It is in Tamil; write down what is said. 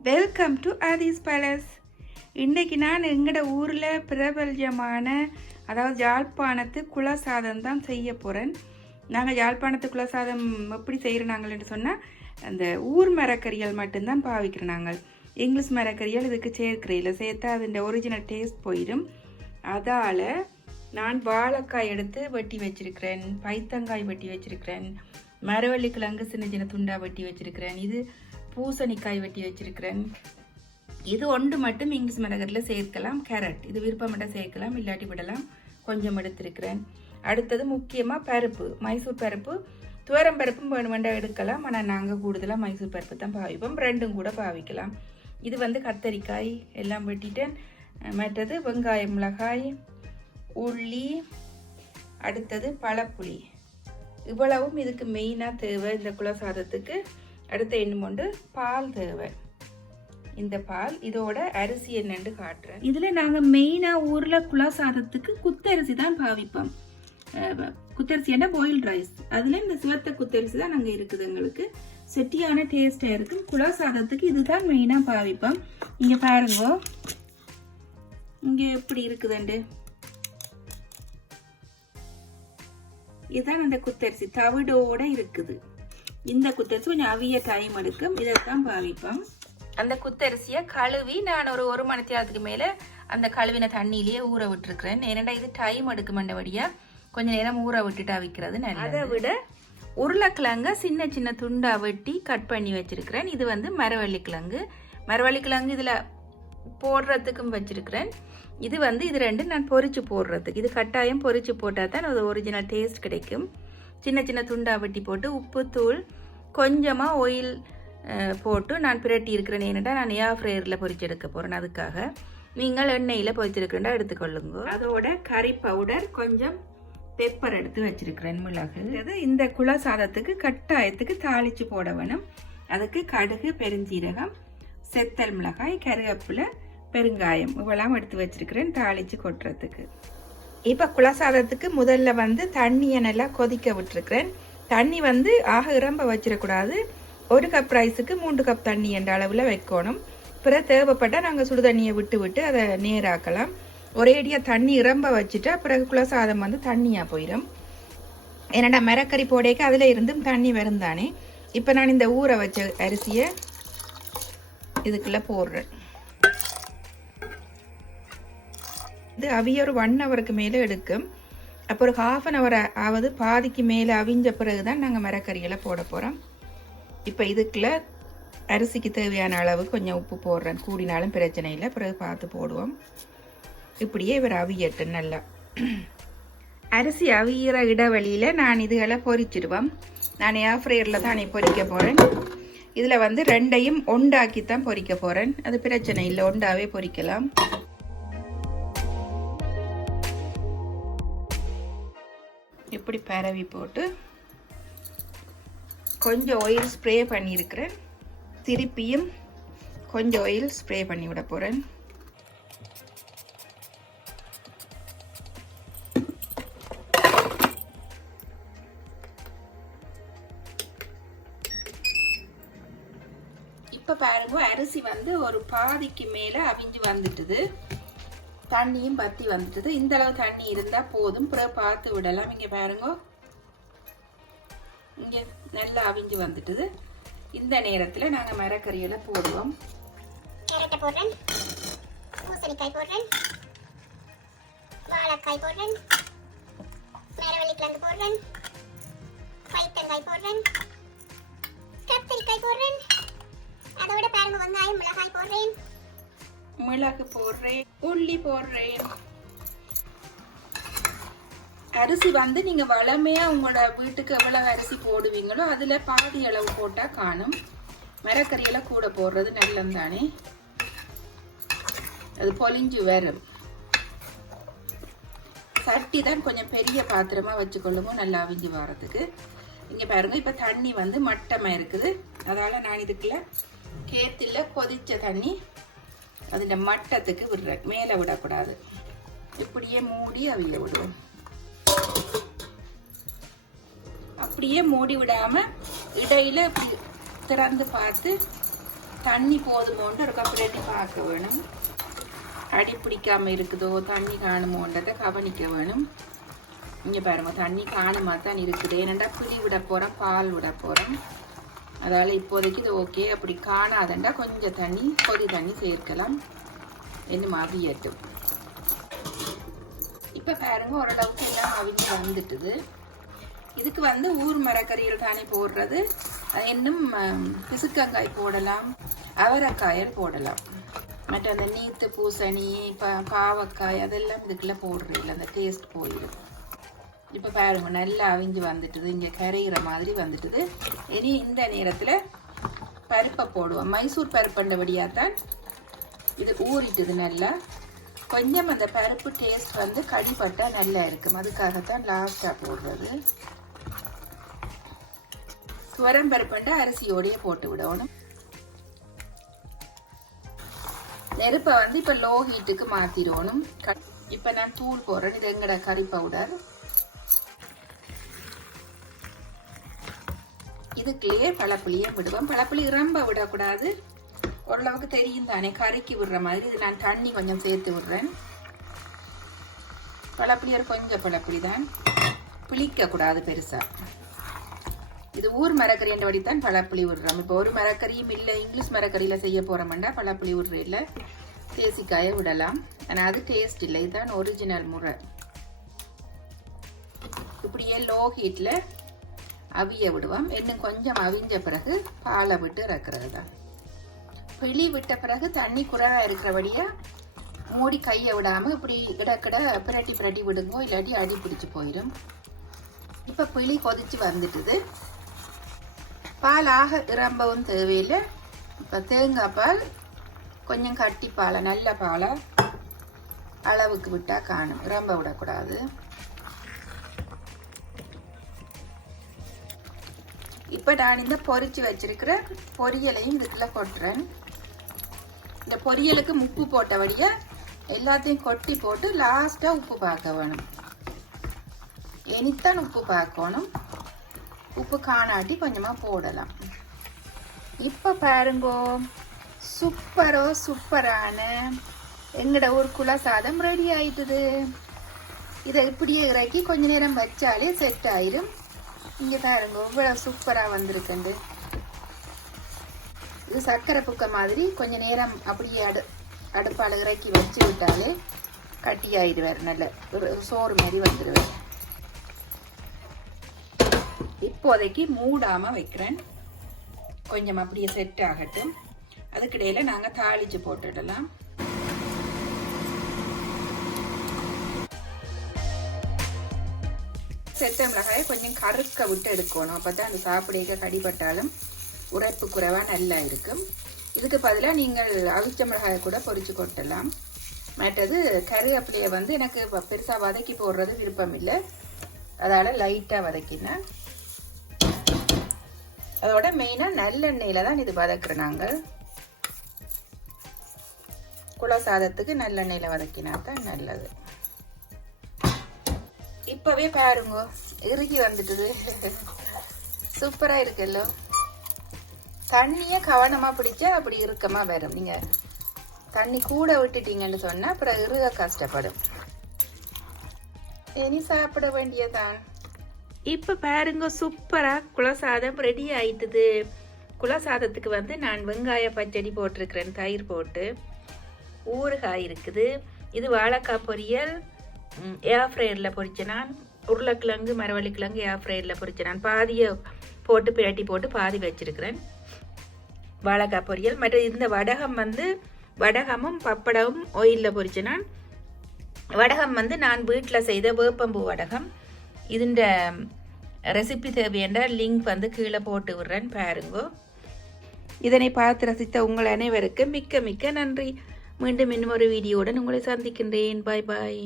வெல்கம் டு ஆதிஸ் பேலஸ் இன்றைக்கி நான் எங்களோட ஊரில் பிரபல்யமான அதாவது யாழ்ப்பாணத்து குலசாதம் தான் செய்ய போகிறேன் நாங்கள் யாழ்ப்பாணத்து குலசாதம் எப்படி செய்கிறோம் நாங்கள்னு சொன்னால் அந்த ஊர் மரக்கறிகள் மட்டும்தான் பாவிக்கிறோம் நாங்கள். இங்கிலீஷ் மரக்கறிகள் இதுக்கு சேர்க்கிறையில் சேர்த்தா அதோட ஒரிஜினல் டேஸ்ட் போயிடும். அதால் நான் வாழைக்காய் எடுத்து வெட்டி வச்சுருக்கிறேன் பைத்தங்காய் வெட்டி வச்சிருக்கிறேன் மரவள்ளி கிழங்கு சின்ன சின்ன துண்டா வெட்டி வச்சிருக்கிறேன். இது பூசணிக்காய் வெட்டி வச்சிருக்கிறேன். இது ஒன்று மட்டும் இங்கிலீஷ் மிளகரில் சேர்க்கலாம். கேரட் இது விருப்பமிட்ட சேர்க்கலாம். இல்லாட்டி விடலாம். கொஞ்சம் எடுத்திருக்கிறேன். அடுத்தது முக்கியமாக பருப்பு மைசூர் பருப்பு. துவரம் பருப்பும் வேண்டாம் எடுக்கலாம். ஆனால் நாங்கள் கூடுதலாக மைசூர் பருப்பு தான் பாவிப்போம். ரெண்டும் கூட பாவிக்கலாம். இது வந்து கத்தரிக்காய். எல்லாம் வெட்டிட்டேன். மற்றது வெங்காயம் மிளகாய் உள்ளி அடுத்தது பழப்புளி. இவ்வளவும் இதுக்கு மெயினாக தேவை. இந்த குலசாதத்துக்கு அடுத்து இன்னும் உண்டு பால் தேவை. இந்த பால் இதோட அரிசி என்னன்னு காட்டுறேன். இதில் நாங்கள் மெயினாக ஊரில் குலசாதத்துக்கு குத்தரிசி தான் பாவிப்போம். குத்தரிசி என்ன? பாயில் ரைஸ் அதில் இந்த சிவத்த குத்தரிசி தான் நாங்கள் இருக்குது எங்களுக்கு. செட்டியான டேஸ்டாக குலா சாதத்துக்கு இதுதான் மெயினாக பாவிப்போம். இங்கே பாருங்க. இங்கே எப்படி இருக்குதுண்டு? இதுதான் அந்த குத்தரிசி. தவிடோட இருக்குது. இந்த குத்தரிசி கொஞ்சம் அவிய டைம் எடுக்கும். இதைத்தான் பாவிப்போம். அந்த குத்தரிசியை கழுவி நான் ஒரு ஒரு மணி நேரத்துக்கு மேலே அந்த கழுவின தண்ணியிலேயே ஊற விட்டுருக்கிறேன். ஏன்னா இது டைம் எடுக்குமண்டபடியா கொஞ்ச நேரம் ஊற விட்டுட்டு அவிக்கிறது நல்லது. அதை விட உருளைக்கிழங்க சின்ன சின்ன துண்டா வெட்டி கட் பண்ணி வச்சிருக்கிறேன். இது வந்து மரவள்ளி கிழங்கு மரவள்ளி கிழங்கு இதில் போடுறதுக்கும் வச்சிருக்கிறேன். இது வந்து இது ரெண்டு நான் பொரிச்சு போடுறதுக்கு. இது கட்டாயம் பொரிச்சு போட்டால் தான் அது ஒரிஜினல் டேஸ்ட் கிடைக்கும். சின்ன சின்ன துண்டா வெட்டி போட்டு உப்பு தூள் கொஞ்சமாக ஆயில் போட்டு நான் பிரட்டி இருக்கிறேன் ஏன்னா நான் ஏர் ஃப்ரையரில் பொரிச்செடுக்க போகிறேன் அதுக்காக. நீங்கள் எண்ணெயில் பொரிச்செடுக்கிறேன்டா எடுத்துக்கொள்ளுங்க. அதோட கறி பவுடர் கொஞ்சம் பெப்பர் எடுத்து வச்சிருக்கிறேன் மிளகு. அது இந்த குலசாதத்துக்கு கட்டாயத்துக்கு தாளிச்சு போட வேணும். அதுக்கு கடுகு பெருஞ்சீரகம் செத்தல் மிளகாய் கருவேப்பிலை பெருங்காயம் இவ்வளவு எடுத்து வச்சிருக்கிறேன் தாளிச்சு கொட்டுறதுக்கு. இப்போ குலசாதத்துக்கு முதல்ல வந்து தண்ணியை நல்லா கொதிக்க விட்டுருக்கிறேன். தண்ணி வந்து ஆக இறம்ப வச்சிடக்கூடாது. ஒரு கப் ரைஸுக்கு மூன்று கப் தண்ணி என்ற அளவில் வைக்கணும். பிறகு தேவைப்பட்டால் நாங்கள் சுடு தண்ணியை விட்டு விட்டு அதை நேராக்கலாம். ஒரேடியாக தண்ணி இறம்ப வச்சுட்டா பிறகு குலசாதம் வந்து தண்ணியாக போயிடும் என்னடா மரக்கறி போடைக்கு அதில் இருந்தும் தண்ணி வரும் தானே? இப்போ நான் இந்த ஊற வச்ச அரிசியை இதுக்குள்ளே போடுறேன். இது அவிய ஒரு ஒன் ஹவருக்கு மேலே எடுக்கும். அப்போ ஒரு ஹாஃப் அன் ஹவர் ஆவது பாதிக்கு மேலே அவிஞ்ச பிறகு தான் நாங்கள் மரக்கறிகளை போட போகிறோம் இப்போ இதுக்குள்ள அரிசிக்கு தேவையான அளவு கொஞ்சம் உப்பு போடுறேன். கூடினாலும் பிரச்சனை இல்லை. பிறகு பார்த்து போடுவோம். இப்படியே இவர் அவியட்டு நல்லா. அரிசி அவியிற இடைவெளியில் நான் இதுகளை பொறிச்சிடுவோம். நான் ஏர் ஃப்ரையரில் தான் பொறிக்க போகிறேன் இதில் வந்து ரெண்டையும் ஒண்டாக்கி தான் பொறிக்க போகிறேன் அது பிரச்சனை இல்லை. ஒண்டாவே பொறிக்கலாம். இப்படி பரவி போட்டு கொஞ்சம் ஆயில் ஸ்ப்ரே பண்ணியிருக்கிறேன். திருப்பியும் கொஞ்சம் ஆயில் ஸ்ப்ரே பண்ணி விட போகிறேன் இப்போ பாருங்க அரிசி வந்து ஒரு பாதிக்கு மேலே அவிஞ்சு வந்துட்டுது. தண்ணியும் பத்தி வந்துட்டுது இந்த அளவு தண்ணி இருந்தால் போதும். பிறகு பார்த்து விடலாம். இங்கே பாருங்க. இங்கே நல்லா அவிஞ்சு வந்துட்டுது இந்த நேரத்தில் நாங்கள் மரக்கறியெல்லாம் போடுவோம். கேரட்டை போடுறேன். பூசணிக்காய் போடுறேன். வாழைக்காய் போடுறேன். மரவள்ளி கிழங்கு போடுறேன். பைத்தங்காய் போடுறேன். கத்திரிக்காய் போடுறேன். அதோட பாருங்க வெங்காயம் மிளகாய் போடுறேன். மிளகு போடுறேன் உள்ளி போடுறேன். அரிசி வந்து நீங்க வளமையா உங்களோட வீட்டுக்கு எவ்வளவு அரிசி போடுவீங்களோ அதுல பாதி அளவு போட்டா காணும். மரக்கறியெல்லாம் கூட போடுறது நல்லம் தானே? அது பொலிஞ்சு வரும். சட்டி தான் கொஞ்சம் பெரிய பாத்திரமா வச்சுக்கொள்ளுமோ நல்லா அவிஞ்சு வரதுக்கு இங்க பாருங்க இப்ப தண்ணி வந்து மட்டமா இருக்குது. அதால நான் இதுக்குள்ள கேத்துல கொதிச்ச தண்ணி அதில் மட்டத்துக்கு விடுற மேலே விடக்கூடாது. இப்படியே மூடி அவிய விடுவோம். அப்படியே மூடி விடாமல் இடையில இப்படி திறந்து பார்த்து தண்ணி போதுமோன்ட்டு ஒரு கப்பரேட்டி பார்க்க வேணும். அடி பிடிக்காம இருக்குதோ தண்ணி காணுமோன்றதை கவனிக்க வேணும். இங்கே பாருங்க தண்ணி காணுமா தான் இருக்குது. ஏனண்டா புளி விட போகிறேன் பால் விட போகிறேன் அதால் இப்போதைக்கு இது ஓகே அப்படி காணாதண்டா கொஞ்சம் தண்ணி கொதி தண்ணி சேர்க்கலாம். இன்னும் அவியட்டும் இப்போ பாருங்க ஓரளவுக்கு எல்லாம் அவிஞ்சு வந்துட்டுது இதுக்கு வந்து ஊர் மரக்கறிகள் தானே போடுறது? இன்னும் பிசுக்கங்காய் போடலாம் அவரைக்காயல் போடலாம். மற்ற அந்த நீத்து பூசணி பா பாவக்காய் அதெல்லாம் இதுக்குள்ள போடுறதில்ல. அந்த டேஸ்ட் போயிடும் இப்போ பாருங்க நல்லா அவிஞ்சு வந்துட்டுது. இங்கே கரைகிற மாதிரி வந்துட்டுது. இனி இந்த நேரத்தில் பருப்பை போடுவோம். மைசூர் பருப்புண்டபடியாக தான் இது ஊறிட்டுது நல்லா. கொஞ்சம் அந்த பருப்பு டேஸ்ட் வந்து கடிப்பட்டால் நல்லா இருக்கும். அதுக்காகத்தான் லாஸ்ட்டாக போடுறது. துவரம் பருப்புண்ட அரிசியோடய போட்டு விடணும். நெருப்பை வந்து இப்போ லோ ஹீட்டுக்கு மாற்றிடணும் இப்போ நான் தூள் போடுறேன். இது எங்கட கறி பவுடர் இதுக்குள்ளேயே பழப்புளியை விடுவோம். பழப்புளி ரொம்ப விடக்கூடாது. ஓரளவுக்கு தெரியும் தானே கருக்கி விடுற மாதிரி. இது நான் தண்ணி கொஞ்சம் சேர்த்து விடுறேன். பழப்புளியர் கொஞ்சம் பழப்புளி தான். பிளிக்க கூடாது பெருசா. இது ஊர் மரக்கறி என்றபடி தான் பழப்புளி விடுறோம். இப்போ ஒரு மரக்கறியும் இல்லை இங்கிலீஷ் மரக்கறியில் செய்ய போகிறோம்னா பழப்புளி விடுற இல்லை. தேசிக்காயை விடலாம். ஆனால் அது டேஸ்ட் இல்லை. இதுதான் ஒரிஜினல் முறை. இப்படியே லோ ஹீட்டில் அவிய விடுவோம். இன்னும் கொஞ்சம் அவிஞ்ச பிறகு பாலை விட்டு இறக்குறது தான் வெளி விட்ட பிறகு தண்ணி குறைவா இருக்கிறபடியாக மூடி கையை விடாமல் இப்படி இடக்கிட பிரட்டி பிரட்டி விடுங்கோ இல்லாட்டி அடி பிடிச்சி போயிடும் இப்போ பிளி கொதிச்சு வந்துட்டுது. பால் ஆக இறம்பவும் தேவையில்லை. இப்போ தேங்காய் பால் கொஞ்சம் கட்டி பாலை நல்ல பாலை அளவுக்கு விட்டால் காணும். இறம்ப விடக்கூடாது. இப்போ நான் இந்த பொரிச்சு வச்சிருக்கிற பொரியலையும் இதில் கொட்டுறேன். இந்த பொரியலுக்கு உப்பு போட்டபடியே எல்லாத்தையும் கொட்டி போட்டு லாஸ்ட்டாக உப்பு பார்க்க வேணும். எனித்தான் உப்பு பார்க்கணும். உப்பு காணாட்டி கொஞ்சமாக போடலாம். இப்போ பாருங்கோ சூப்பரோ சூப்பரான எங்களோட ஊர் குலா சாதம் ரெடி ஆயிட்டுது. இதை இப்படியே இறக்கி கொஞ்ச நேரம் வச்சாலே செட் ஆயிரும். இங்கே பாருங்க இவ்வளோ சூப்பரா வந்திருக்குண்டு இது சர்க்கரை புக்க மாதிரி கொஞ்ச நேரம் அப்படியே அடு அடுப்பால் இறக்கி வச்சு விட்டாலே கட்டி ஆயிடுவார் நல்ல ஒரு சோறு மாதிரி வந்துடுவார் இப்போதைக்கு மூடாம வைக்கிறேன். கொஞ்சம் அப்படியே செட் ஆகட்டும். அதுக்கிடையில நாங்க தாளிச்சு போட்டுடலாம். செத்த மிளகாயை கொஞ்சம் கருக்க விட்டு எடுக்கணும். அப்போ தான் அந்த சாப்பிடைக்க கடிப்பட்டாலும் உரைப்பு குறைவாக நல்லா இருக்கும். இதுக்கு பதிலாக நீங்கள் அவிச்ச மிளகாயை கூட பொறிச்சு கொட்டலாம். மற்றது கருவேப்பிலையை வந்து எனக்கு பெருசாக வதக்கி போடுறது விருப்பம் இல்லை. அதால் லைட்டாக வதக்கினேன். அதோட மெயினாக நல்லெண்ணெயில் தான் இது வதக்குறோம் நாங்கள். குள சாதத்துக்கு நல்லெண்ணெயில் வதக்கினா தான் நல்லது. இப்பவே பாருங்க இறுகி வந்துட்டுது. சூப்பரா இருக்குல்ல. தண்ணிய கவனமா பிடிச்சா அப்படி இறுக்கமா வரும். நீங்க தண்ணி கூட விட்டுட்டீங்கன்னு சொன்னா அப்புறம் இறுக கஷ்டப்படும். இனி சாப்பிட வேண்டியதான் இப்போ பாருங்க சூப்பராக குலசாதம் ரெடி ஆயிட்டுது. குலசாதத்துக்கு வந்து நான் வெங்காய பச்சடி போட்டிருக்கிறேன் தயிர் போட்டு. ஊறுகாய் இருக்குது. இது வாழைக்காய் பொரியல். ஏர் ஃப்ரையரில் பொரிச்ச நான் உருளைக்கிழங்கு மரவள்ளிக்கிழங்கு ஏர் ஃப்ரையரில் பொரிச்ச நான் பாதியை போட்டு பிரட்டி போட்டு பாதி வச்சிருக்கிறேன். வாழைக்காய் பொரியல். மற்ற இந்த வடகம் வந்து வடகமும் பப்படமும் ஒயிலில் பொரிச்ச நான். வடகம் வந்து நான் வீட்டில் செய்த வேப்பம்பூ வடகம். இதுண்ட ரெசிபி தேவையென்ற லிங்க் வந்து கீழே போட்டு விடுறேன் பாருங்கோ. இதனை பார்த்து ரசித்த உங்கள் அனைவருக்கும் மிக்க மிக்க நன்றி. மீண்டும் இன்னும் ஒரு வீடியோவுடன் உங்களை சந்திக்கின்றேன். பாய் பாய்